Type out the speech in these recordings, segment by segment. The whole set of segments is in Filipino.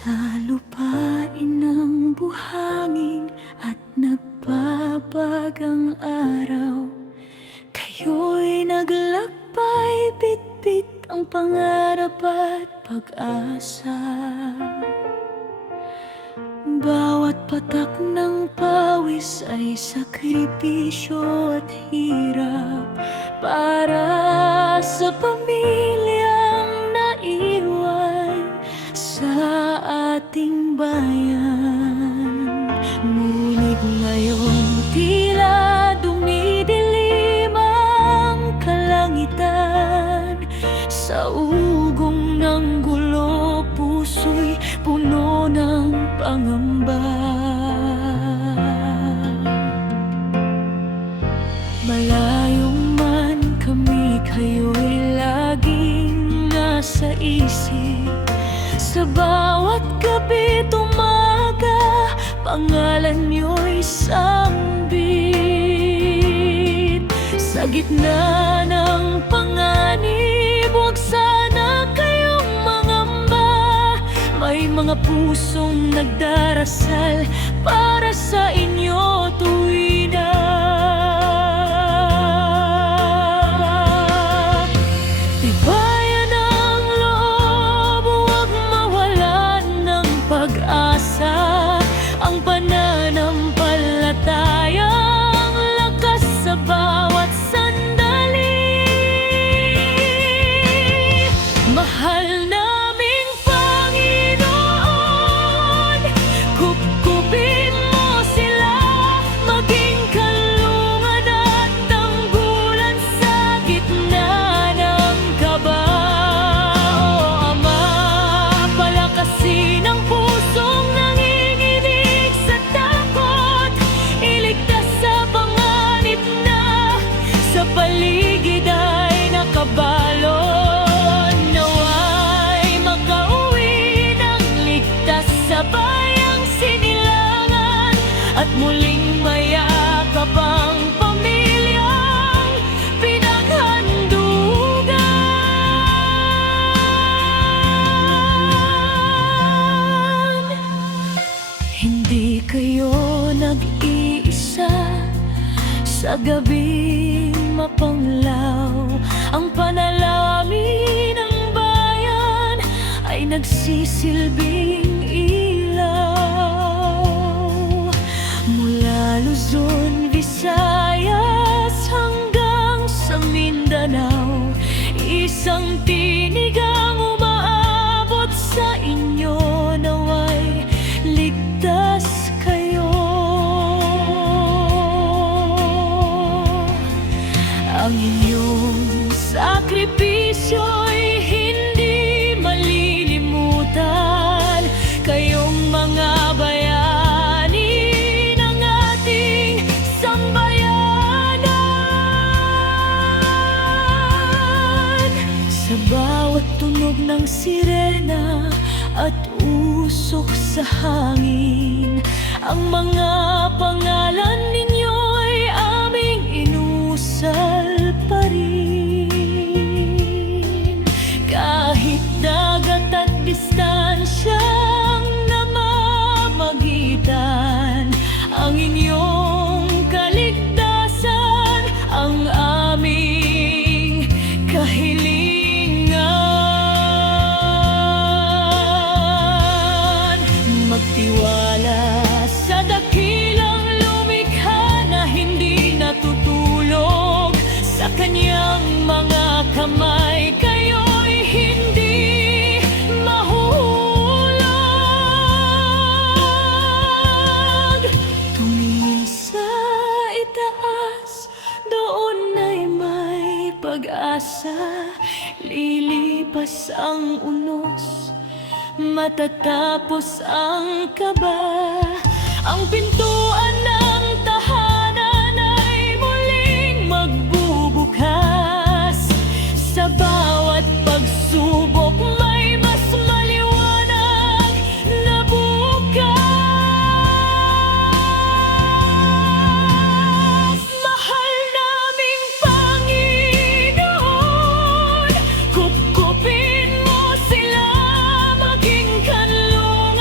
Sa lupain ng buhangin at nagbabagang araw, kayo'y naglakbay, bitbit ang pangarap at pag-asa. Bawat patak ng pawis ay sakripisyo at hirap para sa pamilyang naiwan sa ating bayan. Ngunit ngayon tila dumidilim ang kalangitan. Sa ugong ng gulo, puso'y puno ng pangamba. Malayo man kami, kayo'y laging nasa isip. Sa bawat gabi tumaga, pangalan niyo'y sambit. Sa gitna ng panganib, huwag sana kayong mangamba. May mga pusong nagdarasal para sa inyo tuwina. Tibayan ang loob, huwag mawalan ng pag-asa. Ang pananampalatayang lakas sa bawat sandali. Mahal naming Panginoon, kupkupin mo sila, maging kanlungan at tanggulan sa gitna ng kaba. O Ama, palakasin ang pusong nanginginig sa takot, iligtas sa panganib na sa paligid ay nakabalo. Nawa'y makauwi ng ligtas sa bayang sinilangan at muling mayakap ang pamilyang pinaghandugan. Hindi kayo nag-iisa sa gabing mapanglaw. Ang panalangin ng bayan ay nagsisilbing ilaw. Mula Luzon, Visayas hanggang sa Mindanao, isang tinig ang umaabot sa inyo. Nawa'y ligtas kayo. Ang inyong sakripisyo'y hindi malilimutan. Kayong mga bayani ng ating sambayanan. Sa bawat tunog ng sirena at usok sa hangin, ang mga pangalan ninyo'y aming inusal pa rin. Kahit dagat at distansyang namamagitan, ang inyong kaligtasan ang aming kahilingan. Magtiwala sa dakilang lumikha na hindi natutulog. Sa kanyang mga kamay kayo'y hindi mahuhulog. Tumingin sa itaas, doon ay may pag-asa. Lilipas ang unos, matatapos ang kaba. Ang pintuan ng tahanan ay muling magbubukas. Sa bawat pagsubok may mas maliwanag na bukas. Mahal naming Panginoon, kupkupin mo sila, maging kanlungan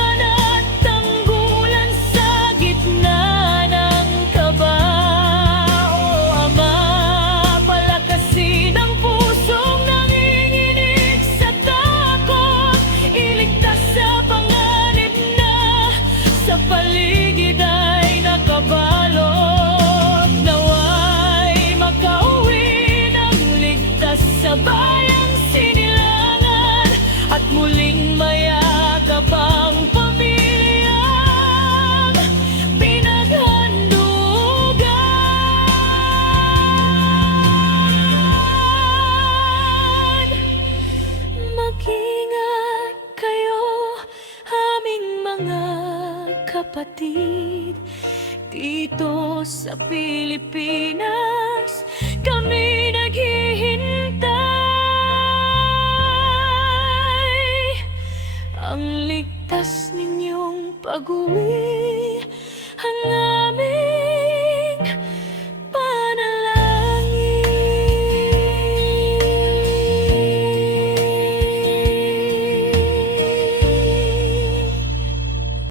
kapatid. Dito sa Pilipinas, kami naghihintay. Ang ligtas ninyong pag-uwi, ang aming